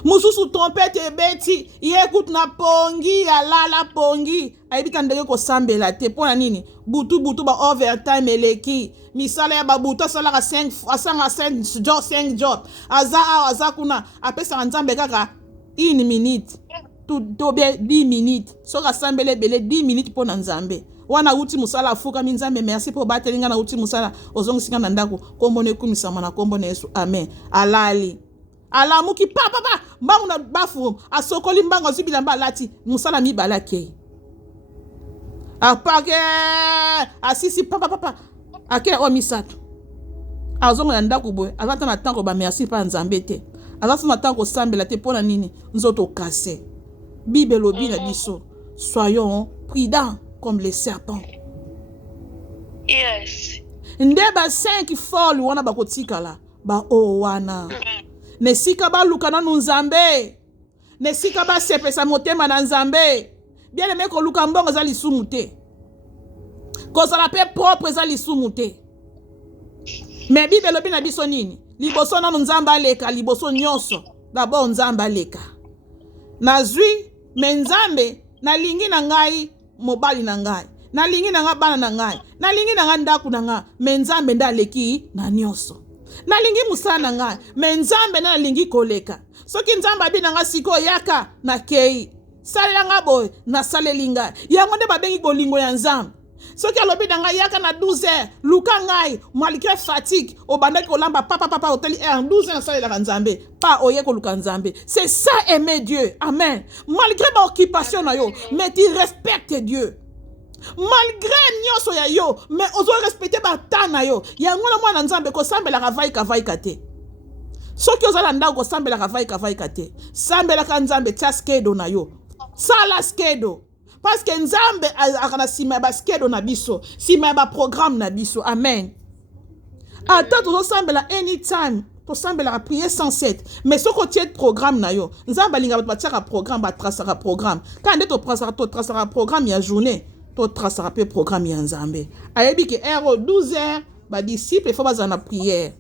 mususu trompette ebeti yekuti na pongi alala pongi ayebika ndenge kosambela te pona nini butu ba overtime eleki misala ya babutu asalaka 5 job aza kuna apesa nzambe kaka 1 minute to be 10 minutes soka asambele bele 10 minutes pona nzambe wana uti musala afuka minzambe merci po batelinga na uti musala ozongisinga na ndako kombo ne kumisama na kombo na Yesu amen alali alamuki papa mbangu na bafu asokoli mbangu azibila mba lati musala mibala kei apake asisi papa ake o misato azongo na ndako boye azata na tango ba merci pa nzambe te azata na tango sambela te pona nini nzoto kase Bible lobi na biso soyons prudents comme les serpents. Yes. Nde ba 5 folles wana bakotikala ba o wana nesika ba luka na nzambe nesika ba sepesa motema na nzambe bien aimé ko luka mbongo za lisumu te ko sala pe propre za lisumu te mais Bible lobi na biso nini liboso na nzambe aleka liboso nyonso d'abord nzambe aleka nazwi me nzambe nalingi na ngai mobali na ngai nalingi na ngai bana na ngai nalingi na ngai ndaku na ngai me nzambe nda aleki na nyonso nalingi musala na ngai me nzambe na nalingi koleka soki nzambe abi na nga siko yaka na kei salela nga boye nasaleli ngai yango nde babengi bolingo ya nzambe soki alobi na ngai yaka na 12 heures luka ngai malgré fatigue obandaki kolamba papa oteli 12 heures nasalelaka nzambe pa oye koluka nzambe. C'est ça aimer Dieu. Amen. Malgré ma occupation na yo mais tu respectes Dieu. Malgré nyonso ya yo mais ozo respecter bata na yo yango na mwana nzambe kosambelaka vaika te soki ozala ndako kosambelaka vaika te sambelaka nzambe tia skedo na yo sala skedo parce que nzambe akana sima ba skedo na biso sima ba programme na biso. Amen. Ata tozosambela anytime tosambelaka prier sans cesse mais soko tie programme na yo nzambe alinga batiaka programme batrasaka programme kandi totrasaka programme ya journée to trasaka pe programme ya nzambe ayebi ke ero 12 heures ba disciple il faut bazana na prière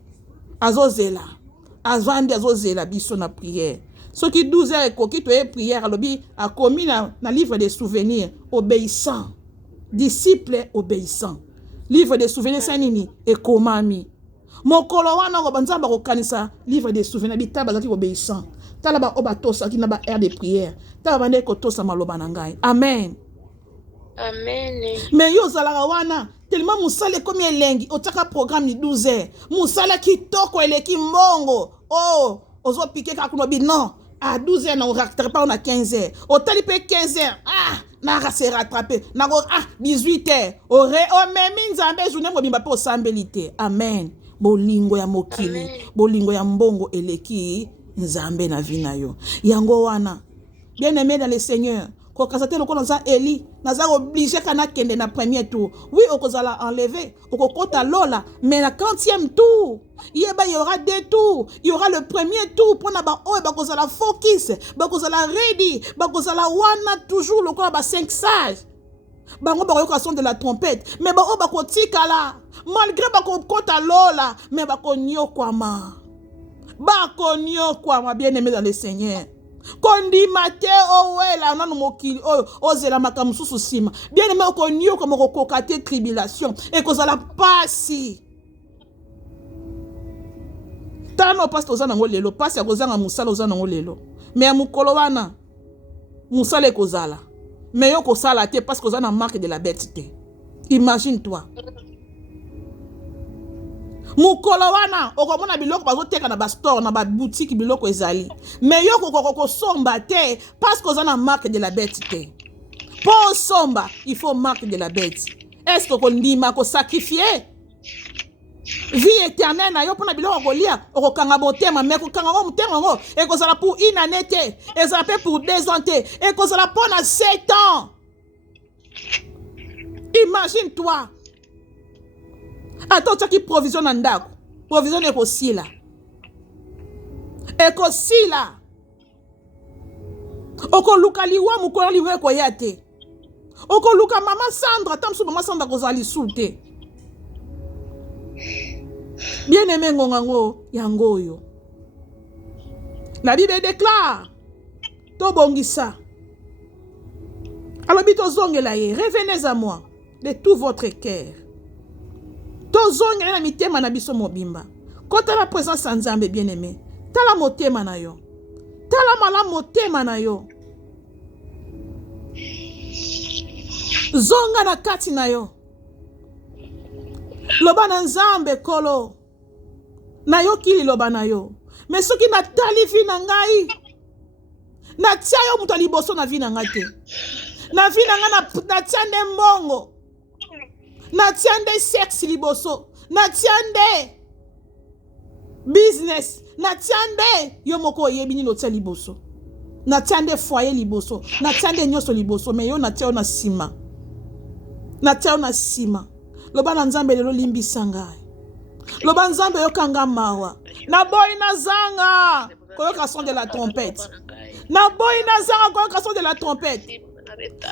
azozela azwandi azozela biso na prière soki 12 heures ekoki to e prière alobi akomi na livre des souvenirs obéissant disciple obéissant livre des souvenirs sanini ekomami mokolo wana ko banzamba ko kanisa livre des souvenirs bitaba zaki obéissant tala ba obatosa ki na ba air de prière tala ba ndeko tosa maloba na ngai. Amen. Amen. Mais yo zalaka wana tellement musala komi elengi otaka programme ni 12 heures musala kitoko eleki mbongo oh ozo piquer ka kuno bi non à 12 heures na on rattrape pas on a 15 heures otali pe 15 heures na se rattraper na ko 18 heures o memi nzambe journée mobimba pe osambelité. Amen. Bolingo ya mokili. Amen. Bolingo ya mbongo eleki nzambe na vie na yo yango wana bien aimé dans le Seigneur ko kasate loko na za Eli na za obligé kana kende na premier tour oui okozala enlevé okokota lola mais na 40e tour il y aura deux tours il y aura le premier tour pour na ba o ba kozala focus ba kozala ready ba kozala wana toujours loko ba 5 sages bango ba yoka son de la trompette mais ba o ba kotika la malgré ba kokota lola mais ba konyokwama bien aimé dans le Seigneur kondi mate owela nanu mokili oyo ozela makamususu sima bien aimé okonyo comme okokate tribulation et kozala pasi tano paste ozana ngo lelo pasi akozanga musala ozana ngo lelo mais mukolo wana musala ekozala mais yo kosala te parce que ozana marque de la bête. Imagine toi mukolo wana okomona biloko bazoteka na ba store na ba boutique biloko ezali mais yo kokoko somba te parce que ozana marque de la bête. Pour somba il faut marque de la bête. Est-ce que kondima ko sacrifier vie éternelle na yo pona biloko kolia okokanga motema mais kokanga ngo motema ngo ekozala pour une année te ezala pe pour 2 ans te ekozala pona 7 ans. Imagine toi attends qui provision na ndako provision ekosila okoluka liwa mukolo liwa ekoya te okoluka mama Sandra tamsu mama Sandra kozali sulte bien aimé ngongango yango oyo la Bible déclare to bongisa alobi tozongela ye revenez à moi de tout votre cœur tozongela na mitema na biso mobimba kota la présence ya Nzambe bien aimé tala motema na yo tala mala motema na yo zonga na kati na yo loba na Nzambe kolo na yo kili loba na yo mais soki natali vi na ngai na tia yo muto liboso na vi na ngai te na vi na ngai na tia nde mbongo na tia nde sexe liboso na tia nde business na tia nde yo moko oyebi nini otia liboso na tia nde foyer liboso na tia nde nyonso liboso mais yo na tia yo na sima loba na Nzambe lelo limbisa ngai loba Nzambe yokanga mawa na boy na zanga koyoka son de la trompette na boy na zanga koyoka son de la trompette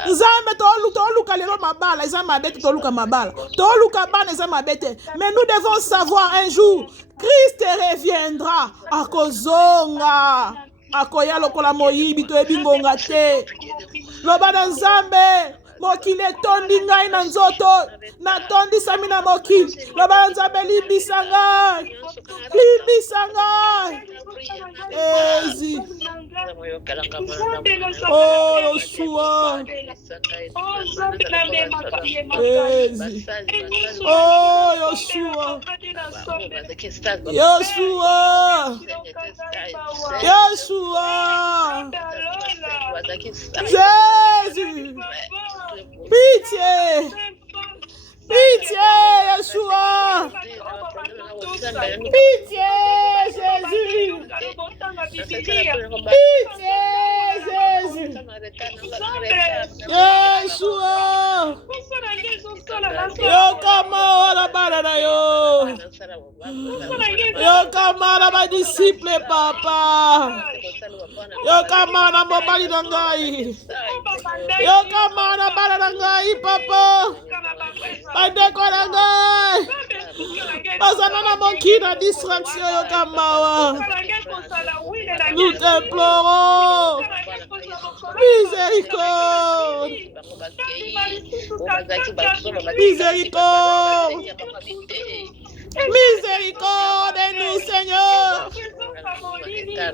Nzambe toluka lelo mabala eza mabete toluka mabala toluka bana eza mabete mais nous devons savoir un jour Christ reviendra akozonga akoya lokola moyibi to ebingonga te loba na Nzambe mokili etondi ngai na nzoto natondisami na mokili loba nzambe libisa ngai ezi oh Yoshua ezi oh Yoshua Jésus pitié Yeshua pitié Jésus pitié Jésus Yeshua yokama wala bana na yo yokama na badisciple papa yokama na mobali na ngai yokama na bana na ngai papa bandeko na ngai bazana na moki na distraction yokamawa nous t'implorons miséricorde miséricorde miséricorde de nous Seigneur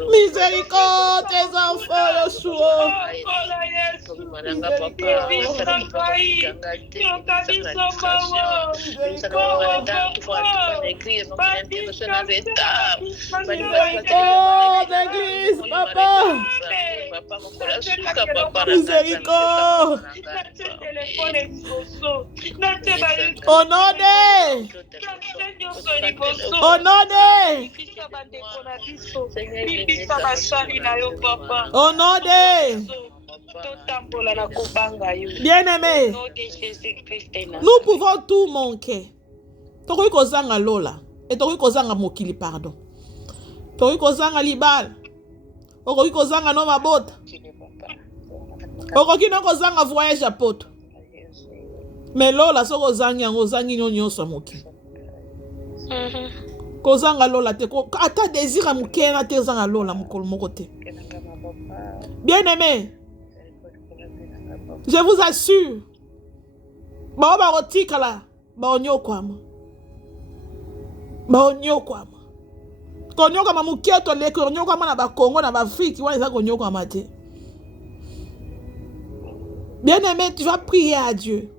miséricorde tes enfants Yoshua oh l'église papa miséricorde au nom de au nom de au nom de bien-aimé, nous pouvons tout manquer. Tokoki kozanga lola et tokoki kozanga mokili pardon. Tokoki kozanga libala. Tokoki kozanga no mabota. Tokoki no kozanga voyage à poto. Mais lola so kozangi yango ozangi nyonso mokili. Kozanga lola te ko ata désir amukena te ozanga lola mokolo moko te. Bien-aimé, je vous assure, ba rotikala ba onyokwama. Ba onyokwama. Konyokwama muketo le konyokwama na ba Congo na ba Afrique wana za konyokwama te. Bien-aimé, tu vas prier à Dieu.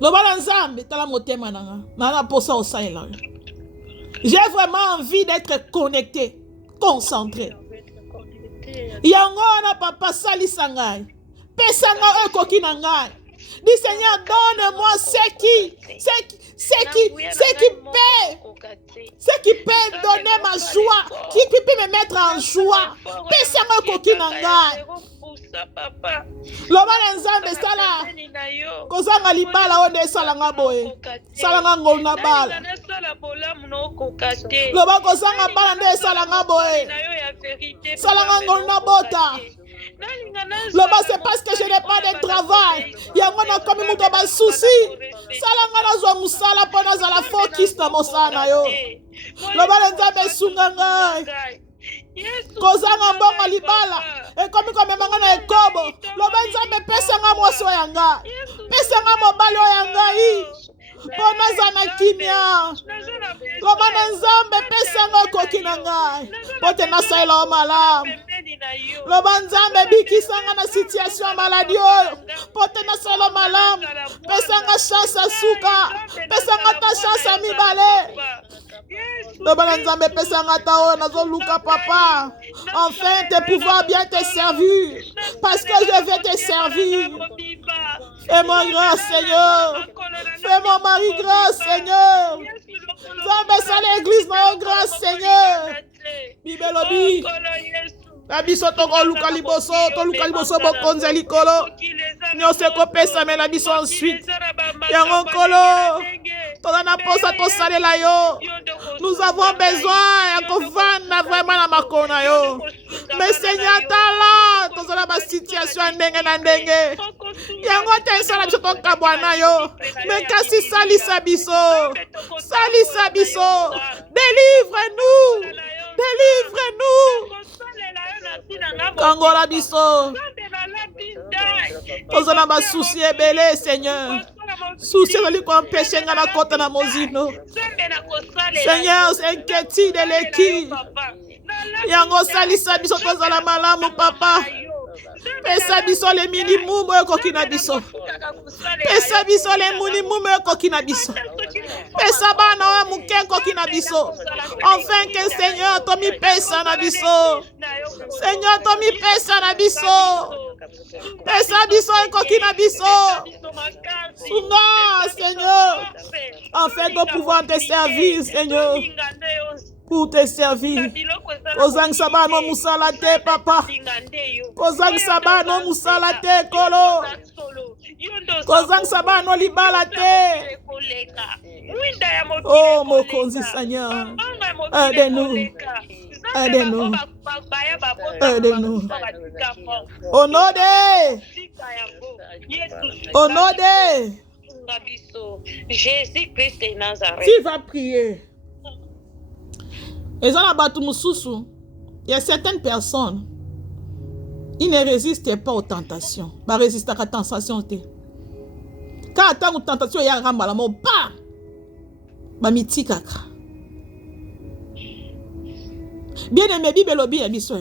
Loba nzambe tala motema nanga. Na posa osaila. J'ai vraiment envie d'être connecté, concentré. Yango na papa salisa ngai. Pesa ngai ekoki na ngai. Dis Seigneur, donne-moi ce qui peut donner ma joie, qui peut me mettre en joie. Pesa ngai ekoki na ngai. Loba nzambe sala. Kozanga libala onde salanga boye. Salanga ngol na bala. Loba kozanga bala nde salanga boye. Salanga ngol na bota. Loba c'est parce que je n'ai pas de travail. Yango na komi muto ba souci. Salanga na zo musala pona za la focus na mosana yo. Loba nzambe sunga ngai. Kozanga mbonga libala ekomi komemanga na ekobo loba nzambe pesa nga mwasi oyo yanga pesa nga mobali oyo yangai mpona za na kimia loba na nzambe pesa nga okoki na ngai mpo te nasalela o malamu loba nzambe bikisanga na situation ya maladi oyo mpo te nasalela o malamu pesa nga chance ya suka pesa nga ta chance ya mibale loba na nzambe pesa nga ta oyo nazoluka papa enfin de pouvoir bien te servir parce que je vais te servir. Fais-moi grâce Seigneur, fais mon mari grâce Seigneur, nzambe sala l'église na yo grâce Seigneur. Bibelobi na biso tokoluka liboso bokonzi likolo nyonso ekopesame na biso ensuite yango nkolo toza na posa tosalela yo. Nous avons besoin ya kovanda vraiment na makolo na yo. Mais Seigneur tala tozala ba situation ya ndenge na ndenge yango te esala biso tokabwa na yo. Mais kasi salisa biso délivre-nous Kangola biso. Ozana ba souci ebele, Seigneur. Souci ezali koempêche nga na kota na mozino. Seigneur, inquiétude eleki. Yango salisa biso tozala malamu, Papa. Pesa biso le minimum ekoki na biso. Pesa biso le minimum ekoki na biso. Pesa bana wa muke ekoki na biso. Enfin que Seigneur tomi pesa na biso. Seigneur tomi pesa na biso. Pesa biso ekoki na biso. Sunga, Seigneur. Enfin de pouvoir te servir, Seigneur. Pour te servir. Kozang sabano musala te, Papa. Kozang sabano musala te, Kolo. Kozang sabano libala te. Oh, mokonzi Seigneur. Aide-nous. Aide-nous. Aide-nous. Au nom de Jésus-Christ de Nazareth. Tu vas prier. Il y a certaines personnes, ils ne résistent pas aux tentations. Ils résistent à la tentation. Quand il y a une tentation, il y a un rambala, bien aimé, Bible lobi abiso.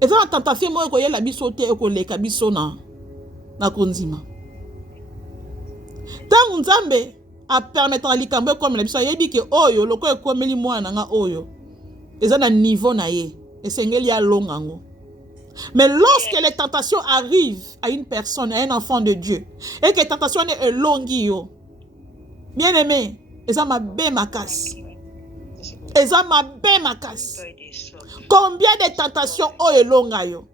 Et ça tentation moi ko yela biso te ko leka biso na konzima. Tant Nzambe a permettre likambo comme la biso yebi ke oyo loko ekomeli mwana nga oyo. Eza na niveau na ye. Esengeli ya longango. Mais lorsque les tentations arrivent à une personne, à un enfant de Dieu, et que les tentations est longues, bien aimé, eza mabe makas. Eza mabe makas. Combien de tentations oyo longa yo?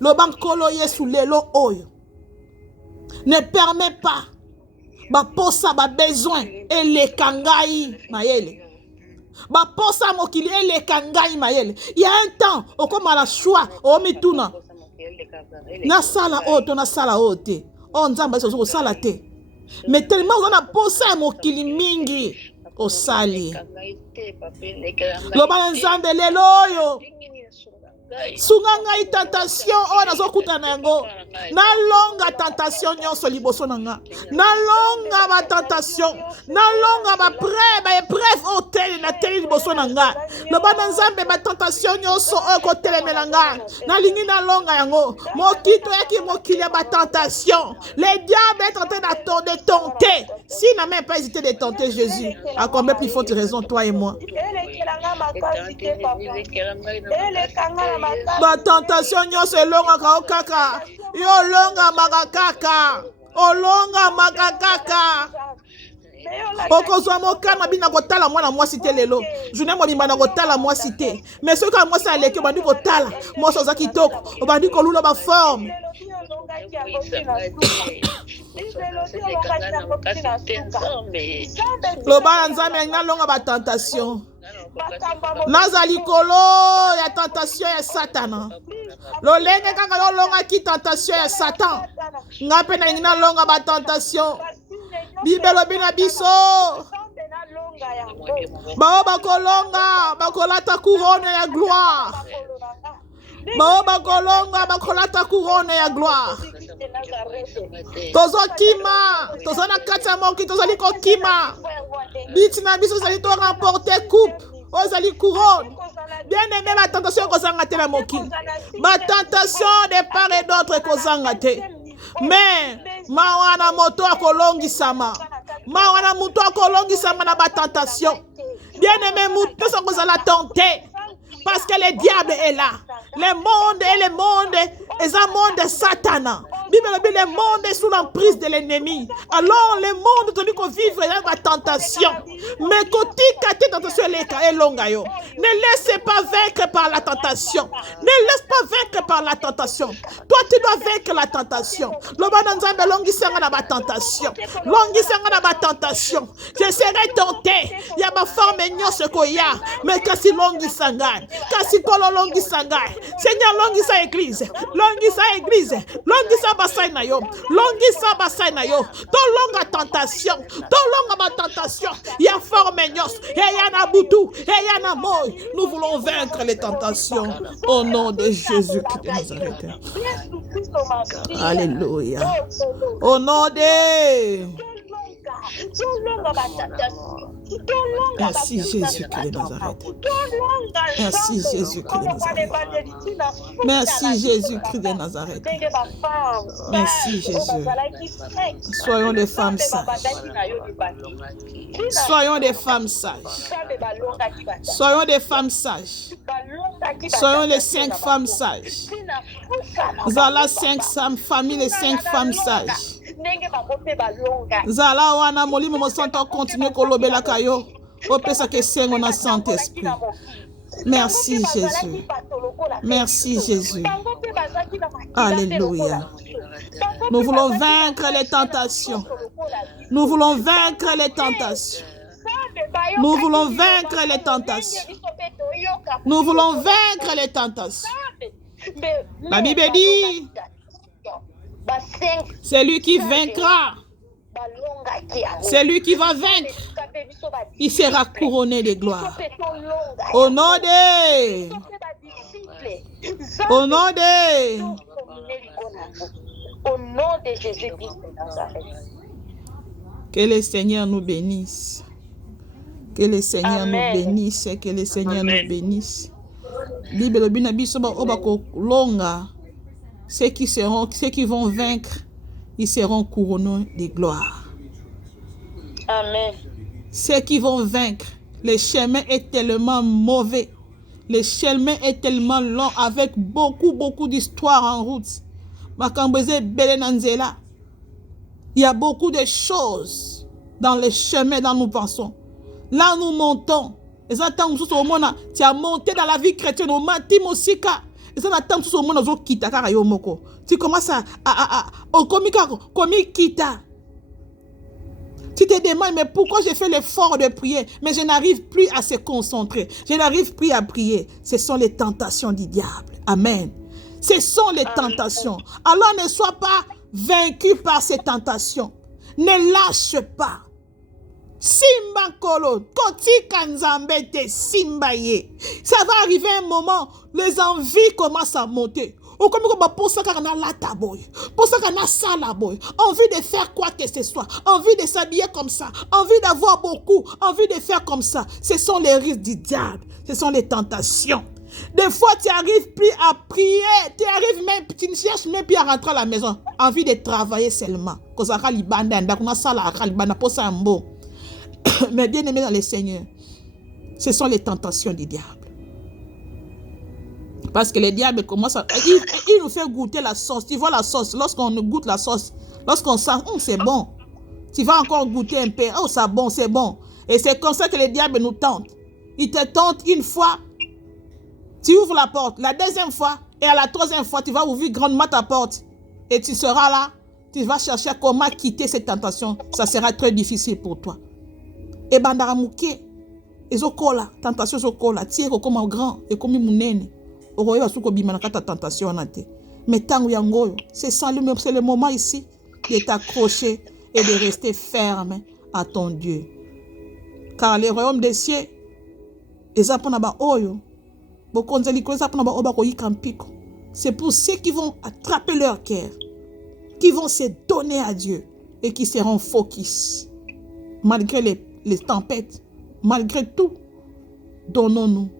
Le bankolo yesu lelo oyo ne permet pas ba posa ba besoin et les kangai mayele. Ba posa mokili et les kangai mayele. Il y a un temps au comme la choix o mituna. Na sala oto na sala ote. On nzamba so sala te. Mais tellement on a posa mokili mingi o sali. Lo ba nzambe lelo oyo. Sunganga tentation o nazokuta nango na longa tentation nyonso liboso nanga na longa ba tentation na longa ba preuve o tele na tele liboso nanga lo bana nzambe ba tentation nyonso o ko telemela nga na lingi na longa yango mokito yaki mokili ba tentation le diable est en train de tenter s'il n'a même pas hésité de tenter Jésus à combien plus forte raison toi et moi. Ba tentation nyonso elonga kaka yo longa makakaka olonga makakaka okozwa mokana bina kotala mwana mwasi te lelo journée mobimba na kotala mwasi te mais soki ka mwasi aleki obandi kotala mwasi oza kitoko obandi kolula ba forme loba nzambe nalonga ba tentation nazali kolo ya tentation ya satana lolenge kaka lolonga ki tentation ya satan nga pe na ngina longa ba tentation bibelo bina biso bao bakolonga bakolata couronne ya gloire bao bakolonga bakolata couronne ya gloire tozo kima tozo na kati ya moki tozali kokima biti na biso tozali to remporter coupe ozali couronne bien aimé ma tentation kozanga te na moki ma tentation de part et d'autre kozanga te mais mawana moto akolongisama mawana moto akolongisama na ba tentation bien aimé moto ça kozala tenté parce que le diable est là. Le monde est un monde de Satan. Le monde est sous l'emprise de l'ennemi. Alors le monde tandis qu'on vivre dans la tentation. Mais côté tentation est longue. Ne laissez pas vaincre par la tentation. Ne laisse pas vaincre par la tentation. Toi tu dois vaincre la tentation. Tentation. Je serai tenté. Il y a ma forme ce qu'il y a. Mais quand c'est longue sangane. Kasi kolo longi sangai. Seigneur longi sa église. Longi sa église. Longi sa basai na yo. Longisa basai na yo. Ton longa tentation. Ton longa ma tentation. Ya formenyos. Ya na butu. Ya na moy. Nous voulons vaincre les tentations. Au nom de Jésus-Christ de Nazareth. Alléluia. Au nom de... Merci Jésus-Christ de Nazareth. Merci Jésus-Christ de Nazareth. Merci Jésus-Christ de Nazareth. Merci Jésus. Soyons des femmes sages. Soyons des femmes sages. Soyons des femmes sages. Soyons les 5 femmes sages. Zala 5 familles, les 5 femmes sages. Zala wana molimo mo santo continue kolobela kayo. Opesa ke sengo na Saint-Esprit. Merci Jésus. Merci Jésus. Alléluia. Nous voulons vaincre les tentations. Nous voulons vaincre les tentations. Nous voulons vaincre les tentations. Nous voulons vaincre les tentations. La Bible dit, c'est lui qui vaincra. C'est lui qui va vaincre. Il sera couronné de gloire. Au nom de... Au nom de... Au nom de Jésus-Christ de Nazareth. Que le Seigneur nous bénisse. Que le Seigneur nous bénisse. Que le Seigneur nous bénisse. Bible bina biso ba obako longa. Ceux qui vont vaincre, ils seront couronnés de gloire. Amen. Ceux qui vont vaincre, le chemin est tellement mauvais. Le chemin est tellement long avec beaucoup d'histoires en route. Il y a beaucoup de choses dans le chemin dont nous pensons. Là, nous montons. Tu as monté dans la vie chrétienne au matin aussi. Tu commences à quitter. Tu te demandes, mais pourquoi j'ai fait l'effort de prier, mais je n'arrive plus à se concentrer. Je n'arrive plus à prier. Ce sont les tentations du diable. Amen. Ce sont les tentations. Alors ne sois pas vaincu par ces tentations. Ne lâche pas. Simba kolo, koti kanzambe te simba ye. Ça va arriver un moment, les envies commencent à monter. Ou comme pour ça qu'on a la taboy, pour ça qu'on a ça la boy, envie de faire quoi que ce soit, envie de s'habiller comme ça, envie d'avoir beaucoup, envie de faire comme ça. Ce sont les risques du diable, ce sont les tentations. Des fois, tu n'arrives plus à prier, tu ne cherches même plus à rentrer à la maison, envie de travailler seulement. Mais bien aimé dans le Seigneur, ce sont les tentations du diable. Parce que le diable commence à... Il nous fait goûter la sauce. Tu vois la sauce. Lorsqu'on goûte la sauce, lorsqu'on sent, c'est bon. Tu vas encore goûter un peu. Oh, c'est bon, c'est bon. Et c'est comme ça que le diable nous tente. Il te tente une fois. Tu ouvres la porte. La deuxième fois et à la troisième fois, tu vas ouvrir grandement ta porte. Et tu seras là. Tu vas chercher comment quitter cette tentation. Ça sera très difficile pour toi. Et bandaramouké. Et zokola. Tentation zokola. Tire comme un grand. Et comme un nene. Mais tant c'est le moment ici de t'accrocher et de rester ferme à ton Dieu. Car le royaume des cieux, c'est pour ceux qui vont attraper leur cœur, qui vont se donner à Dieu et qui seront focus. Malgré les tempêtes, malgré tout, donnons-nous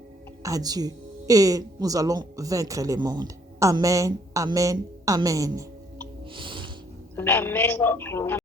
à Dieu. Et nous allons vaincre le monde. Amen, amen, amen. Amen.